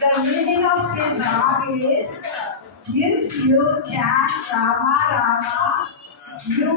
The meaning of this song is if you chant Rama Rama, you